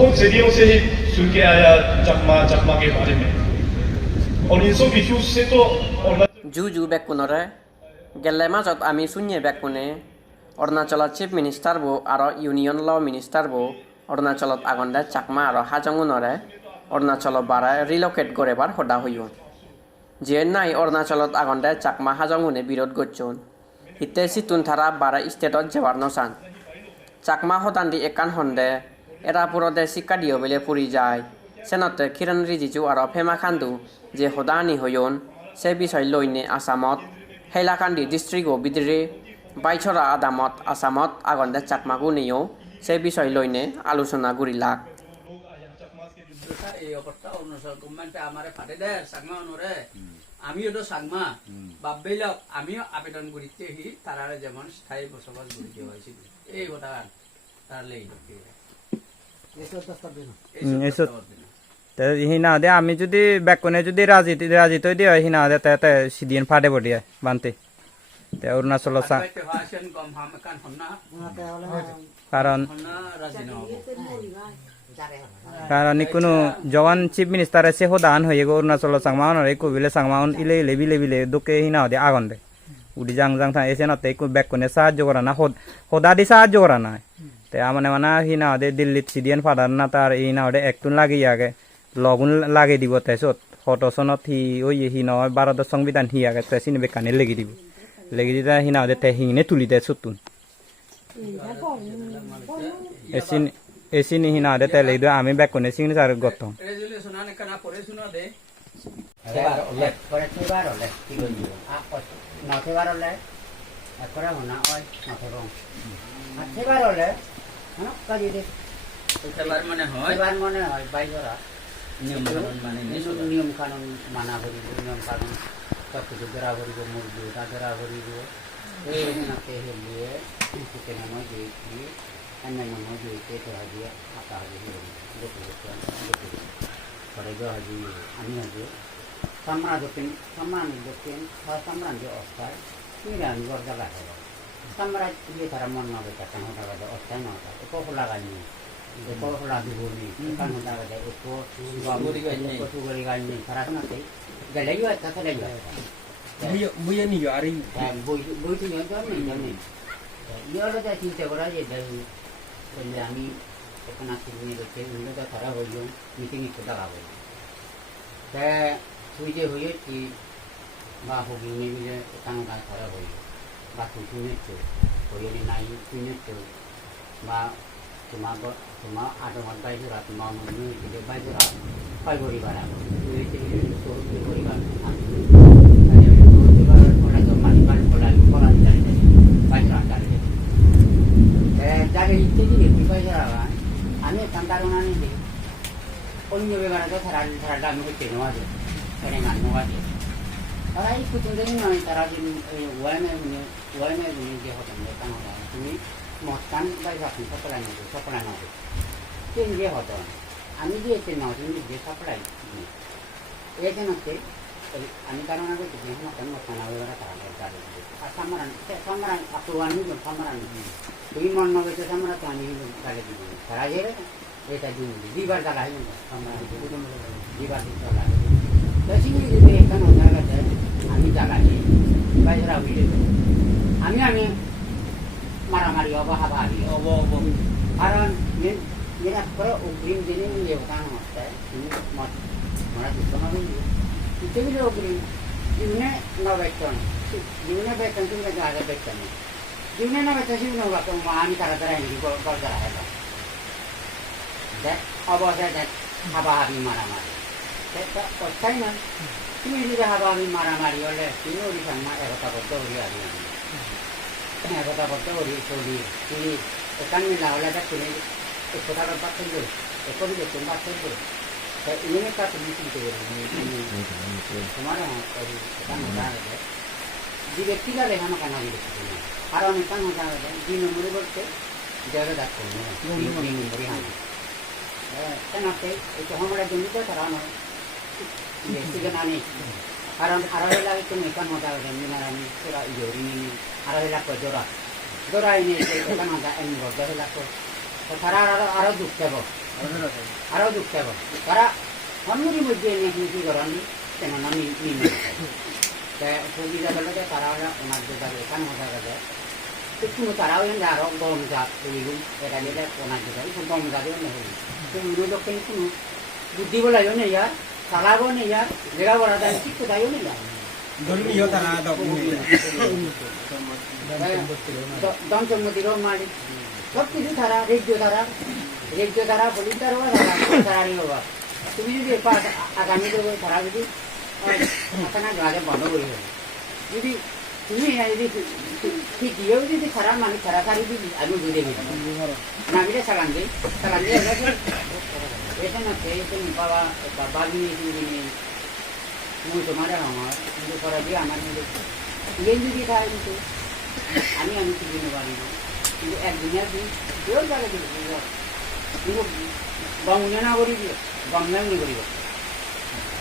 बहुत सदियों से ही सुन के आया चकमा चकमा के बारे में और इन सब इश्यूज से तो জু বেকুনরে গেলে মাজত আমি শূন্য বেকুনে অৰুণাচলত চিফ মিনিষ্টাৰ বো আৰু ইউনিয়ন ল মিনিষ্টাৰ বো অৰুণাচলত আগন্দে চাকমা আৰু হাজঙুনরে অৰুণাচলত বাৰে রিলোকেট করেবার হদা হইও যে নাই অৰুণাচলত আগন্দে চাকমা হাজঙুনে বিরোধ করছুন ইতে সিতুন থারা বারে স্টেটত যাবার নসান চাকমা হদান্দি একান হন্দে এরা পুরদে শিক্ষা দিও বলে পুরি যায় সেনতে কিরণ রিজিজু আর ফেমা খান্দু যে হদানি হইন সে বিষয় লইনে আসামত হেলাকান্দি ডিস্ট্রিক্ট বিদ্রে বাইছরা আদামত আসামত আগন্দে চাকমাকু নিও সে বিষয় লইনে আলোচনা করিলাক এই অবস্থা অৰুণাচল গভর্নমেন্টে আমারে ফাটে দেয় সাংমা অনুরে আমিও তো সাংমা বাব্বেইলক আমিও আবেদন করিতে হি তারারে যেমন স্থায়ী বসবাস করিতে হয়েছিল এই কথা তার লেই হিনা দে আমি যদি বেকনে যদি রাজিত দিয়ে হিনা দে তে সিদিন ফাটে বডিয়া বানতে অৰুণাচল কারণ কারণ কোনো জওয়ান চিফ মিনিস্টার সে হোদান হয়ে গো অরুণাচল সাংমাউন রে কবিলে সাংমাউন ইলে ইলে বিলে বিলে দুকে হিনা দে আগন দে উডি জাং জাং থা এসে নতে কো ব্যাক কোনে সাহায্য করা না হোদা দি সাহায্য করা না তে আমনে মানা হিনা দে দিল্লি সিডিয়ান ফাদার না তার হিনা দে একটুন লাগি আগে লগুন লাগে দিব তাইছত হটসনত হি ওই হি নয় ভারতের সংবিধান হি আগে তে সিনে বেকানে লেগে দিব লেগে দিতা হিনা দে তে হিনে তুলি দে সুতুন এসিন এসিনি হিনা দে তেলে দে আমি ব্যাক কোনে সিগনে সার গতম রেজুলেশন আনে কানা পরে শুনো দে পরে তুইবার হলে কি কইবি নথেবার হলে একরা হনা ওই নথেবং আছেবার হলে হ্যাঁ কাজি দে এবার মনে হয় বাইজরা নিয়ম কানুন মানে নিয়ম কানুন মানা করিব নিয়ম কানুন সব কিছু ধরা করিব মুরগি ধরা করিব এই নাতে হেলিয়ে কিছু না নয় যে অন্যান্য মজুরিতে ধরা দিয়ে আটা দিয়ে দেখতে পরে হাজি আমি হাজি সম্রান দক্ষিণ সম্রান যে অবস্থায় নিরান গর্দা লাগে সম্রাট দিয়ে তারা মন নবে তার হতে পারে অবস্থায় নটা একো লাগাইনি একো লাগাবনি কান হতে পারে একো সুগরি গাইনি তারা নাতে গেলে তাতে গেলে বুই নি আরি বই তো জানি ইয়ারে যা চিন্তা করা যে বললে আমি এখন আসছি নিয়ে দেখতে উন্নত খারাপ হইল মিটিং একটু দাঁড়াবো তা তুই যে হয়েছি বা হবি মিলে টাঙ্গা খারাপ হইল বা তুই শুনেছো হইলি নাই শুনেছো বা তোমার আটমার বাইজরা তোমার মনে হয়েছিল বাইজরা কয় পরিবার তুই পরিবার 자기 이때지 비파이라가 아니 단다로나니 언니 외가라도 살아다 먹게 놓아줘 그냥 안 놓아줘 아이 그 정도는 따라지 와이네 이제 하던데 땅하다 이 못단 바이사 서플라이도 이제 하던 아니 이제 나오는 이제 서플라이 예전에 아니 가능하고 이제 하나 나오더라 다 사마란 앞으로는 좀 사마란 দুই মন নগেছে আমরা তো আমি গালে দিব সারা জেরে এটা দিন দিবার টাকা হইল আমরা দিবার দিতে লাগে বেশি যদি এখানে জায়গাতে আমি জায়গা নেই বাইরা হইলে আমি মারামারি হবো হাবাহাবি হবো কারণ এরা করে অগ্রিম দিনে নিয়ে ওখানে হচ্ছে মারা দিতে হবে যেগুলো অগ্রিম জীবনে নবেতন জীবনে বেতন তুমি আগে বেতন জীবনে না বেতন জীবনে আমি তারা ini গড় হেলো দেখ অবস্থায় দেখ হাবাহাবি মারামারি কথাই না তুমি যদি হাবাহাবি মারামারি হলে তুমি ওরি সামনা একতা করতে ওরি আনি একতা করতে ওরি চলি তুমি এখান মিলা হলে দেখ তুমি কথা বাদ করলে একবি দেখুন বাদ করলে ইউনিট কা তুমি চিন্তা করবে তোমার যে ব্যক্তিরা রেখানো কেন দিচ্ছে আর অনেক কান হতে হবে 2 নম্বরে বলতে জায়গা ডাক্তার 2 নম্বরে হানি কেনাতে এটা আমরা জমিতে তারানো ব্যক্তিকে নানি কারণ আড়াই লাখ তুমি কান হতে হবে আমি পুরা ইয়োরি আড়াই লাখ জোড়া এনে এখান হতে এমনি 10 লাখ তো তারা আরো দুঃখ দেব আরো দুঃখ দেব তারা অন্যদের মধ্যে এনে কি করেন কেন না নিম্ন সুবিধা হলে তারা ওনার যেটা এখানে হতে গেছে তো কোনো তারাও এনে আরো গরম জাত তৈরি এটা যেটা ওনার যেটা একটু গরম জাতীয় নেই তো উনি লোকের কোনো বুদ্ধি বলাইও নেই আর চালাবো নেই আর লেখাপড়া দেয় ঠিক কোথায়ও নেই আর ধর্মীয় তারা দমচম্মতিরও মালিক সব কিছু তারা রেডিও তারা পলিটারও তারারই অভাব তুমি যদি আগামী তারা যদি আপনার গাড়ি বন্ধ করি যদি তুমি যদি ঠিক দিয়েও যদি খারাপ মানে খারাপ খারি দিবি আমি বুঝে দিবি নামিলে সালান দিই এসে না খেয়েছে বাবা বাগিয়ে মুই তোমার আমার কিন্তু করা দিয়ে আমার মধ্যে ইয়ে যদি খায় কিন্তু আমি ঠিক দিতে পারি না কিন্তু একদিনের দিন কেউ জায়গা দিব কিন্তু গমনে না করি দিও গমনে করিব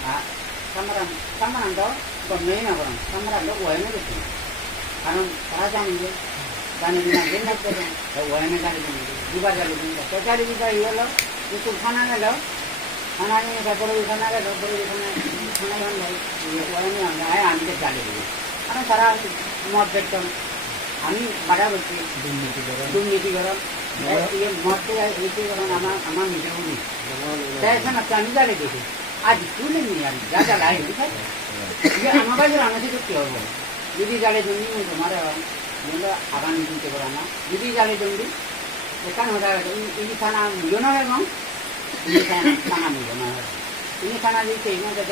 আর সামারান তো গমনে না করাম সামারান তো ওয়াইনে দেখি কারণ তারা জানবে জানি না দিন থাকতে ওয়াইনে জানি দিবার জানি সরকারি দিবার ইয়ে হলো কিন্তু খানা গেল খানা নিয়ে তারপরে খানা গেল তারপরে খানা ওয়াইনে আমি তো জানি দিবি কারণ তারা মদ দেখতাম আমি বাধা করছি দুর্নীতি করম মদকে এইটি করম আমার নিজেও নেই তাই এখন আমি জানি দেখি আজ তুলে নিই আমি যা যা লাই আমার কাছে রান্না থেকে কি হবো যদি জালে জন্ডি তোমার আগামী দিতে পারা না যদি জালে জন্ডি এখানে হয়ে গেছে ইনি খানা মূল্য না হয় এবং ইনি খানা মূল্য না হয় ইনি খানা দিচ্ছে এই মধ্যে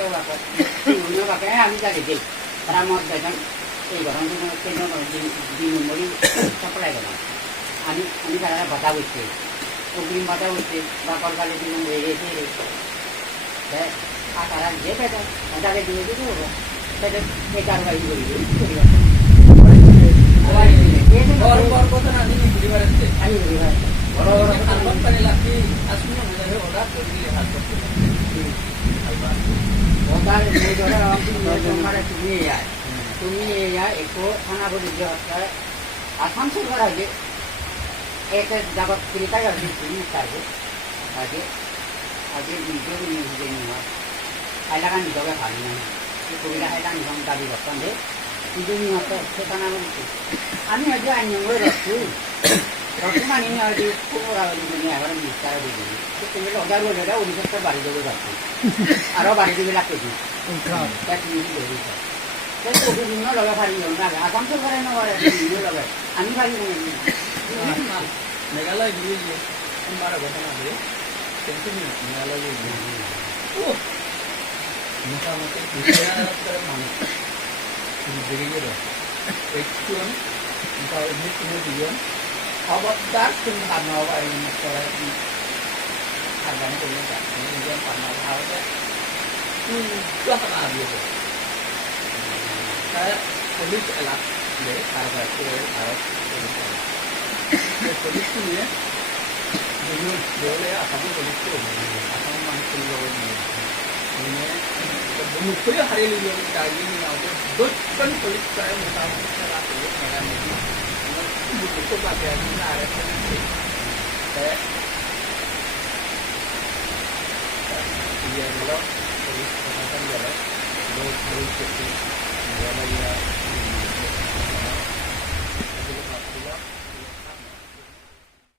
অন্য বাপে আমি জালে দিই তারা মদ দেখেন এই গরম দিন মরি সাপ্লাই করা আমি তারা বাধা করছি অগ্রিম বাধা করছে বা কলকালে দিন রেখে আর তারা যে পেটা তাকে দিয়ে দিতে হবো সেটা বেকার বাড়ি করি তুমি একটু থানা বলি আসাম সরকার আগে एक जगत किलिता करती थी ताकि आगे आगे वीडियो भी नहीं हुआ आइला का निकल गया खाली नहीं ये कोई रहा है का निकल दादी बच्चों दे वीडियो नहीं होता उसके खाना में आने अजय अन्य वो रखू मानी नहीं आती पूरा वाली दुनिया है वाला मिस्टर है दीदी तो तुम्हें लोग जाओ ले रहा उन्हीं से बारी जोड़े जाते आरो बारी जोड़े लगते थी क्या चीज़ जोड़ी था तो कोई नहीं लगा खाली जोड़ना है आसाम से करे ना वाले नहीं लगा अन्य खाली नहीं মেঘালয় ঘুরে গিয়ে সোমবার ঘটনা দিয়ে মেঘালয় গিয়ে মোটামুটি 20,000 মানুষ বেরিয়ে গেল একজন দুজন খবরদার তুমি ভাবনা হবা এই খাদ্যানি করলে দুজন ভাবনা ভাবতে খানা দিয়েছে পুলিশ এলাকা ভারত পুলিশ নিয়ে দেওয়ালে আসামের পুলিশ আসামের মানুষের নিয়ে মুখে হারিয়ে নিল গাড়ি দোষণ পুলিশ প্রায় মোটামুটি মেলা নেই বুঝতে পারবে আর একটা পুলিশ প্রশাসন গেল পুলিশ